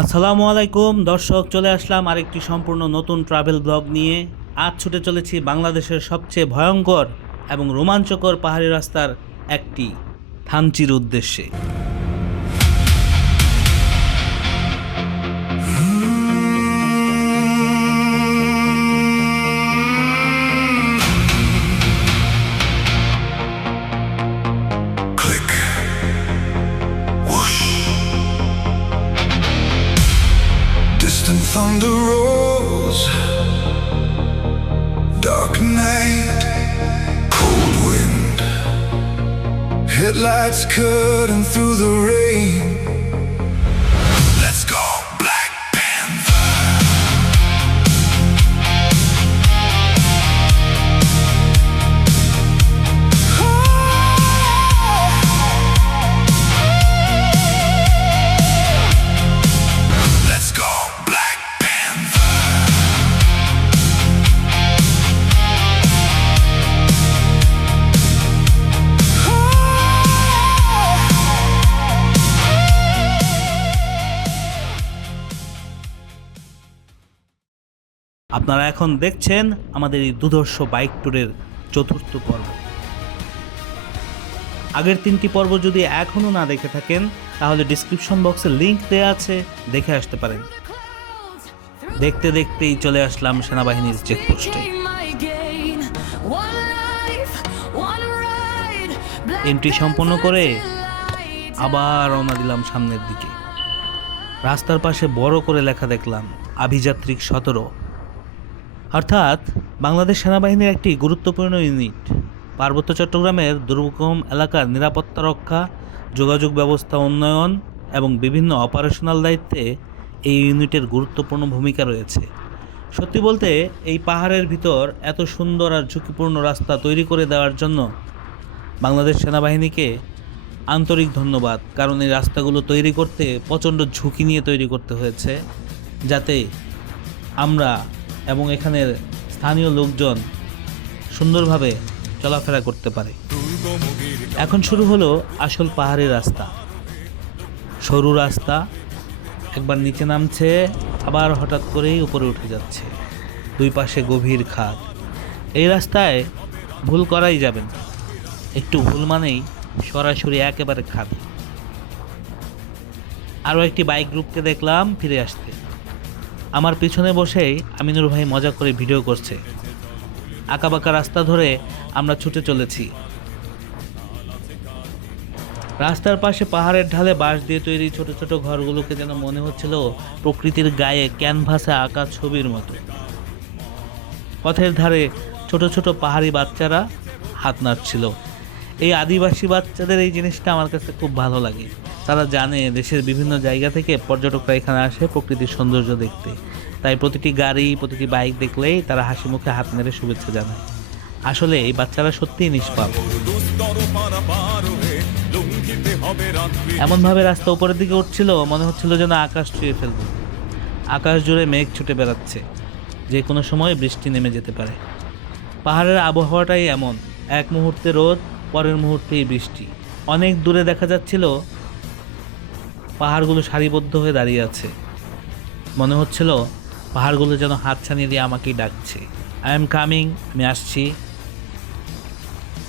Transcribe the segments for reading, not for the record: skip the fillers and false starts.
আসসালামু আলাইকুম দর্শক, চলে আসলাম আরেকটি সম্পূর্ণ নতুন ট্রাভেল ব্লগ নিয়ে। আজ ছুটে চলেছি বাংলাদেশের সবচেয়ে ভয়ঙ্কর এবং রোমাঞ্চকর পাহাড়ি রাস্তার একটি থানচির উদ্দেশ্যে। Distant thunder rolls, dark night, cold wind, headlights cutting through the rain. Let's go, Black Panther. Let's go, Black Panther. আপনারা এখন দেখছেন আমাদের এই দুর্ধর্ষ বাইক ট্যুরের চতুর্থ পর্ব। আগের তিনটি পর্ব যদি এখনও না দেখে থাকেন তাহলে ডিসক্রিপশন বক্সে লিংক দেওয়া আছে, দেখে আসতে পারেন। দেখতে দেখতেই চলে আসলাম সেনাবাহিনীর চেকপোস্টে। এন্ট্রি সম্পন্ন করে আবার রওনা দিলাম সামনের দিকে। রাস্তার পাশে বড় করে লেখা দেখলাম আভিযাত্রিক 17, অর্থাৎ বাংলাদেশ সেনাবাহিনীর একটি গুরুত্বপূর্ণ ইউনিট। পার্বত্য চট্টগ্রামের দুর্গম এলাকার নিরাপত্তা রক্ষা, যোগাযোগ ব্যবস্থা উন্নয়ন এবং বিভিন্ন অপারেশনাল দায়িত্বে এই ইউনিটের গুরুত্বপূর্ণ ভূমিকা রয়েছে। সত্যি বলতে এই পাহাড়ের ভিতর এত সুন্দর আর ঝুঁকিপূর্ণ রাস্তা তৈরি করে দেওয়ার জন্য বাংলাদেশ সেনাবাহিনীকে আন্তরিক ধন্যবাদ। কারণ এই রাস্তাগুলো তৈরি করতে প্রচণ্ড ঝুঁকি নিয়ে তৈরি করতে হয়েছে, যাতে আমরা এবং এখানের স্থানীয় লোকজন সুন্দরভাবে চলাফেরা করতে পারে। এখন শুরু হলো আসল পাহাড়ি রাস্তা। সরু রাস্তা, একবার নিচে নামছে আবার হঠাৎ করেই উপরে উঠে যাচ্ছে। দুই পাশে গভীর খাদ। এই রাস্তায় ভুল করাই যাবে না, একটু ভুল মানেই সরাসরি একেবারে খাদ। আরও একটি বাইক গ্রুপকে দেখলাম ফিরে আসতে। আমার পিছনে বসেই আমিনুর ভাই মজা করে ভিডিও করছে। আঁকাবাঁকা রাস্তা ধরে আমরা ছুটে চলেছি। রাস্তার পাশে পাহাড়ের ঢালে বাঁশ দিয়ে তৈরি ছোট ছোট ঘরগুলোকে যেন মনে হচ্ছিল প্রকৃতির গায়ে ক্যানভাসে আঁকা ছবির মতো। পথের ধারে ছোট ছোট পাহাড়ি বাচ্চারা হাত নাড়ছিল। এই আদিবাসী বাচ্চাদের এই জিনিসটা আমার কাছে খুব ভালো লাগে। তারা জানে দেশের বিভিন্ন জায়গা থেকে পর্যটকরা এখানে আসে প্রকৃতির সৌন্দর্য দেখতে, তাই প্রতিটি গাড়ি, প্রতিটি বাইক দেখলেই তারা হাসি মুখে হাত নেড়ে শুভেচ্ছা জানায়। আসলে এই বাচ্চারা সত্যিই নিষ্পাপ। এমনভাবে রাস্তা উপরের দিকে উঠছিল, মনে হচ্ছিল যেন আকাশ ছুঁয়ে ফেলবে। আকাশ জুড়ে মেঘ ছুটে বেড়াচ্ছে, যে কোনো সময় বৃষ্টি নেমে যেতে পারে। পাহাড়ের আবহাওয়াটাই এমন, এক মুহূর্তে রোদ, পরের মুহূর্তেই বৃষ্টি। অনেক দূরে দেখা যাচ্ছিল পাহাড়গুলো সারিবদ্ধ হয়ে দাঁড়িয়ে আছে। মনে হচ্ছিল পাহাড়গুলো যেন হাত ছানিয়ে দিয়ে আমাকেই ডাকছে, আই এম কামিং, আমি আসছি।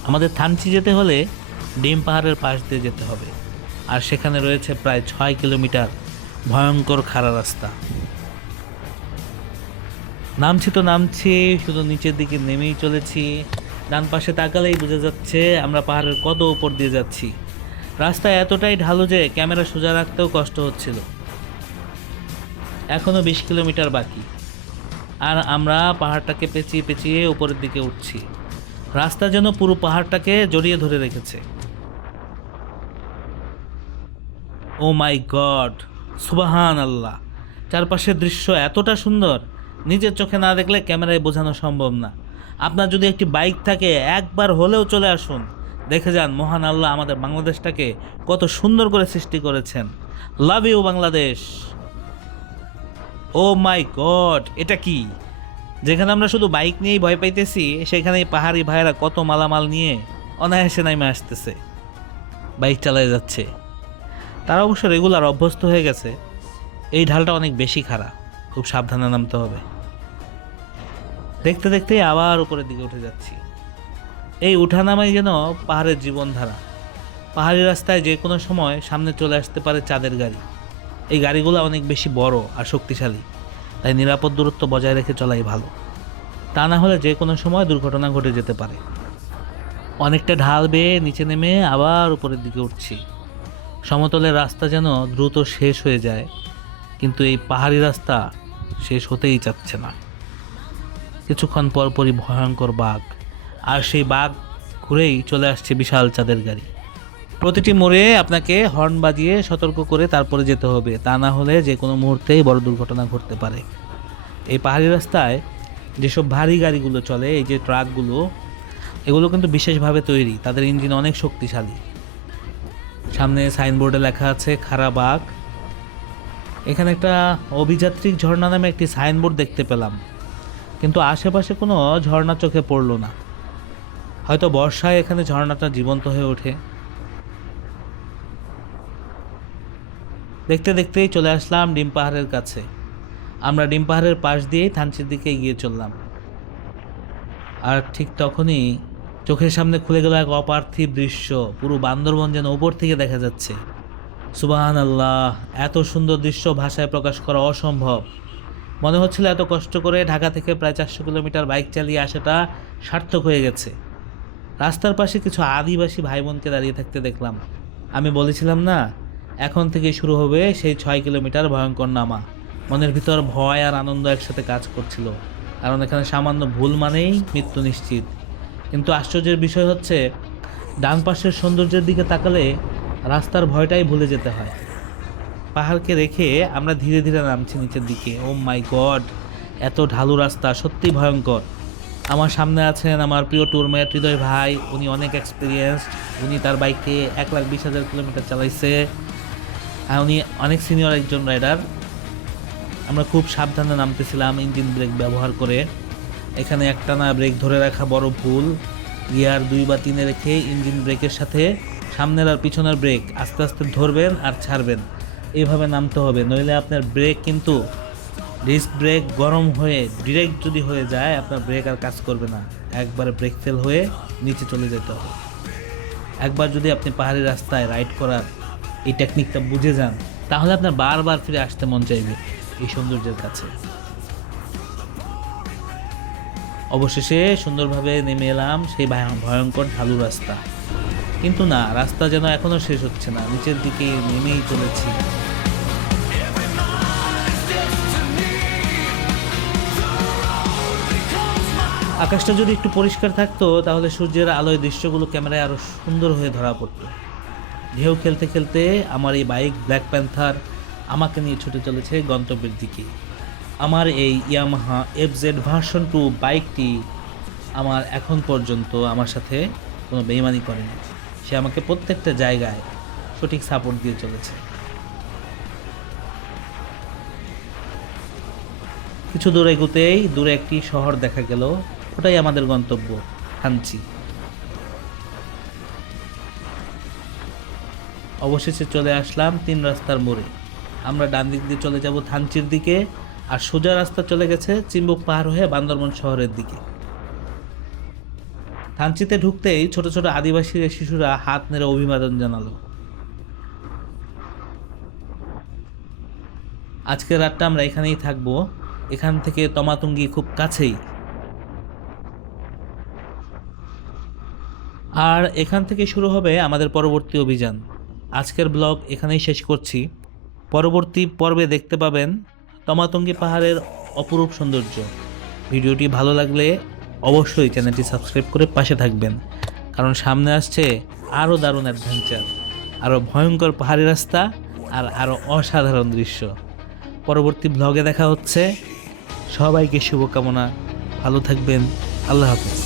আমাদের থানচি যেতে হলে ডিম পাহাড়ের পাশ দিয়ে যেতে হবে, আর সেখানে রয়েছে প্রায় 6 কিলোমিটার ভয়ঙ্কর খাড়া রাস্তা। নামছি তো নামছি, শুধু নিচের দিকে নেমেই চলেছি। ডান পাশে তাকালেই বোঝা যাচ্ছে আমরা পাহাড়ের কত উপর দিয়ে যাচ্ছি। রাস্তা এতটাই ঢালু যে ক্যামেরা সোজা রাখতেও কষ্ট হচ্ছিল। এখনও 20 কিলোমিটার বাকি, আর আমরা পাহাড়টাকে পেঁচিয়ে পেঁচিয়ে উপরের দিকে উঠছি। রাস্তা যেন পুরো পাহাড়টাকে জড়িয়ে ধরে রেখেছে। ও মাই গড, সুবহান আল্লাহ! চারপাশের দৃশ্য এতটা সুন্দর, নিজের চোখে না দেখলে ক্যামেরায় বোঝানো সম্ভব না। আপনার যদি একটি বাইক থাকে, একবার হলেও চলে আসুন, দেখে যান মহান আল্লাহ আমাদের বাংলাদেশটাকে কত সুন্দর করে সৃষ্টি করেছেন। Love you Bangladesh. Oh my god, এটা কি? যেখানে আমরা শুধু বাইক নিয়েই ভয় পাইতেছি, সেখানে পাহাড়ি ভাইয়েরা কত মালামাল নিয়ে অনায়াসে নামে আসতেছে, বাইক চালায় যাচ্ছে। তারা অবশ্য রেগুলার অভ্যস্ত হয়ে গেছে। এই ঢালটা অনেক বেশি খাড়া, খুব সাবধানে নামতে হবে। দেখতে দেখতে আবার উপরের দিকে উঠে যাচ্ছি। এই উঠানামাই যেন পাহাড়ের জীবনধারা। পাহাড়ি রাস্তায় যে কোনো সময় সামনে চলে আসতে পারে চাঁদের গাড়ি। এই গাড়িগুলো অনেক বেশি বড় আর শক্তিশালী, তাই নিরাপদ দূরত্ব বজায় রেখে চলাই ভালো। তা না হলে যে কোনো সময় দুর্ঘটনা ঘটে যেতে পারে। অনেকটা ঢাল বেয়ে নিচে নেমে আবার উপরের দিকে উঠছি। সমতলের রাস্তা যেন দ্রুত শেষ হয়ে যায়, কিন্তু এই পাহাড়ি রাস্তা শেষ হতেই চাচ্ছে না। কিছুক্ষণ পরপরই ভয়ঙ্কর বাঘ, আর সেই বাঘ ঘুরেই চলে আসছে বিশাল চাঁদের গাড়ি। প্রতিটি মোড়ে আপনাকে হর্ন বাজিয়ে সতর্ক করে তারপরে যেতে হবে, তা না হলে যে কোনো মুহূর্তেই বড় দুর্ঘটনা ঘটতে পারে। এই পাহাড়ি রাস্তায় যেসব ভারী গাড়িগুলো চলে, এই যে ট্রাকগুলো, এগুলো কিন্তু বিশেষভাবে তৈরি, তাদের ইঞ্জিন অনেক শক্তিশালী। সামনে সাইনবোর্ডে লেখা আছে খাড়া বাঘ। এখানে একটা অভিযাত্রিক ঝর্ণা নামে একটি সাইনবোর্ড দেখতে পেলাম, কিন্তু আশেপাশে কোনো ঝর্ণা চোখে পড়লো না। হয়তো বর্ষায় এখানে ঝর্ণাটা জীবন্ত হয়ে ওঠে। দেখতে দেখতেই চলে আসলাম ডিম পাহাড়ের কাছে। আমরা ডিম পাহাড়ের পাশ দিয়েই থানচির দিকে এগিয়ে চললাম। আর ঠিক তখনই চোখের সামনে খুলে গেল এক অপার্থিব দৃশ্য। পুরো বান্দরবন যেন ওপর থেকে দেখা যাচ্ছে। সুবহানাল্লাহ, এত সুন্দর দৃশ্য ভাষায় প্রকাশ করা অসম্ভব। মনে হচ্ছিল এত কষ্ট করে ঢাকা থেকে প্রায় 400 কিলোমিটার বাইক চালিয়ে আসাটা সার্থক হয়ে গেছে। রাস্তার পাশে কিছু আদিবাসী ভাই বোনকে দাঁড়িয়ে থাকতে দেখলাম। আমি বলেছিলাম না, এখন থেকে শুরু হবে সেই 6 কিলোমিটার ভয়ঙ্কর নামা। মনের ভিতর ভয় আর আনন্দ একসাথে কাজ করছিল, কারণ এখানে সামান্য ভুল মানেই মৃত্যু নিশ্চিত। কিন্তু আশ্চর্যের বিষয় হচ্ছে, ডান পাশের সৌন্দর্যের দিকে তাকালে রাস্তার ভয়টাই ভুলে যেতে হয়। পাহাড়কে রেখে আমরা ধীরে ধীরে নামছি নিচের দিকে। ও মাই গড, এত ঢালু রাস্তা, সত্যি ভয়ঙ্কর। আমার সামনে আছেন আমার প্রিয় ট্যুরমেট হৃদয় ভাই। উনি অনেক এক্সপিরিয়েন্সড, উনি তার বাইকে 1,20,000 কিলোমিটার চালাইছে, আর উনি অনেক সিনিয়র একজন রাইডার। আমরা খুব সাবধানে নামতেছিলাম ইঞ্জিন ব্রেক ব্যবহার করে। এখানে একটানা ব্রেক ধরে রাখা বড় ভুল। গিয়ার 2 বা 3-এ রেখে ইঞ্জিন ব্রেকের সাথে সামনের আর পিছনের ব্রেক আস্তে আস্তে ধরবেন আর ছাড়বেন, এইভাবে নামতে হবে। নইলে আপনার ব্রেক কিন্তু ডিস্ক ব্রেক গরম হয়ে ডিরেক্ট যদি হয়ে যায়, আপনার ব্রেক আর কাজ করবে না, একবারে ব্রেক ফেল হয়ে নিচে চলে যেতে হবে। একবার যদি আপনি পাহাড়ি রাস্তায় রাইড করার এই টেকনিকটা বুঝে যান, তাহলে আপনার বারবার ফিরে আসতে মন চাইবে এই সৌন্দর্যের কাছে। অবশেষে সুন্দরভাবে নেমে এলাম সেই ভয়ঙ্কর ঢালু রাস্তা। কিন্তু না, রাস্তা যেন এখনো শেষ হচ্ছে না, নিচের দিকে নেমেই চলেছি। আকাশটা যদি একটু পরিষ্কার থাকতো, তাহলে সূর্যের আলোয় দৃশ্যগুলো ক্যামেরায় আরো সুন্দর হয়ে ধরা পড়তো। ঢেউ খেলতে খেলতে আমার এই বাইক ব্ল্যাক প্যান্থার আমাকে নিয়ে ছুটে চলেছে গন্তব্যের দিকে। আমার এই ইয়ামাহা FZ ভার্সন 2 বাইকটি আমার এখন পর্যন্ত আমার সাথে কোনো বেইমানি করেনি। সে আমাকে প্রত্যেকটা জায়গায় সঠিক সাপোর্ট দিয়ে চলেছে। কিছু দূর এগোতেই দূরে একটি শহর দেখা গেল, ওটাই আমাদের গন্তব্য, থানচি। অবশেষে চলে আসলাম 3 রাস্তার মোড়ে। আমরা ডান দিক দিয়ে চলে যাব থানচির দিকে, আর সোজা রাস্তা চলে গেছে চিম্বুক পাহাড় হয়ে বান্দরবন শহরের দিকে। থানচিতে ঢুকতেই ছোট ছোট আদিবাসী শিশুরা হাত নেড়ে অভিবাদন জানালো। আজকের রাতটা আমরা এখানেই থাকবো। এখান থেকে তমাতুঙ্গি খুব কাছেই, আর এখান থেকে শুরু হবে আমাদের পরবর্তী অভিযান। আজকের ব্লগ এখানেই শেষ করছি। পরবর্তী পর্বে দেখতে পাবেন তমাতুঙ্গি পাহাড়ের অপরূপ সৌন্দর্য। ভিডিওটি ভালো লাগলে অবশ্যই চ্যানেলটি সাবস্ক্রাইব করে পাশে থাকবেন, কারণ সামনে আসছে আরও দারুণ অ্যাডভেঞ্চার, আরও ভয়ঙ্কর পাহাড়ি রাস্তা, আর আরও অসাধারণ দৃশ্য। পরবর্তী ব্লগে দেখা হচ্ছে। সবাইকে শুভকামনা, ভালো থাকবেন, আল্লাহ হাফেজ।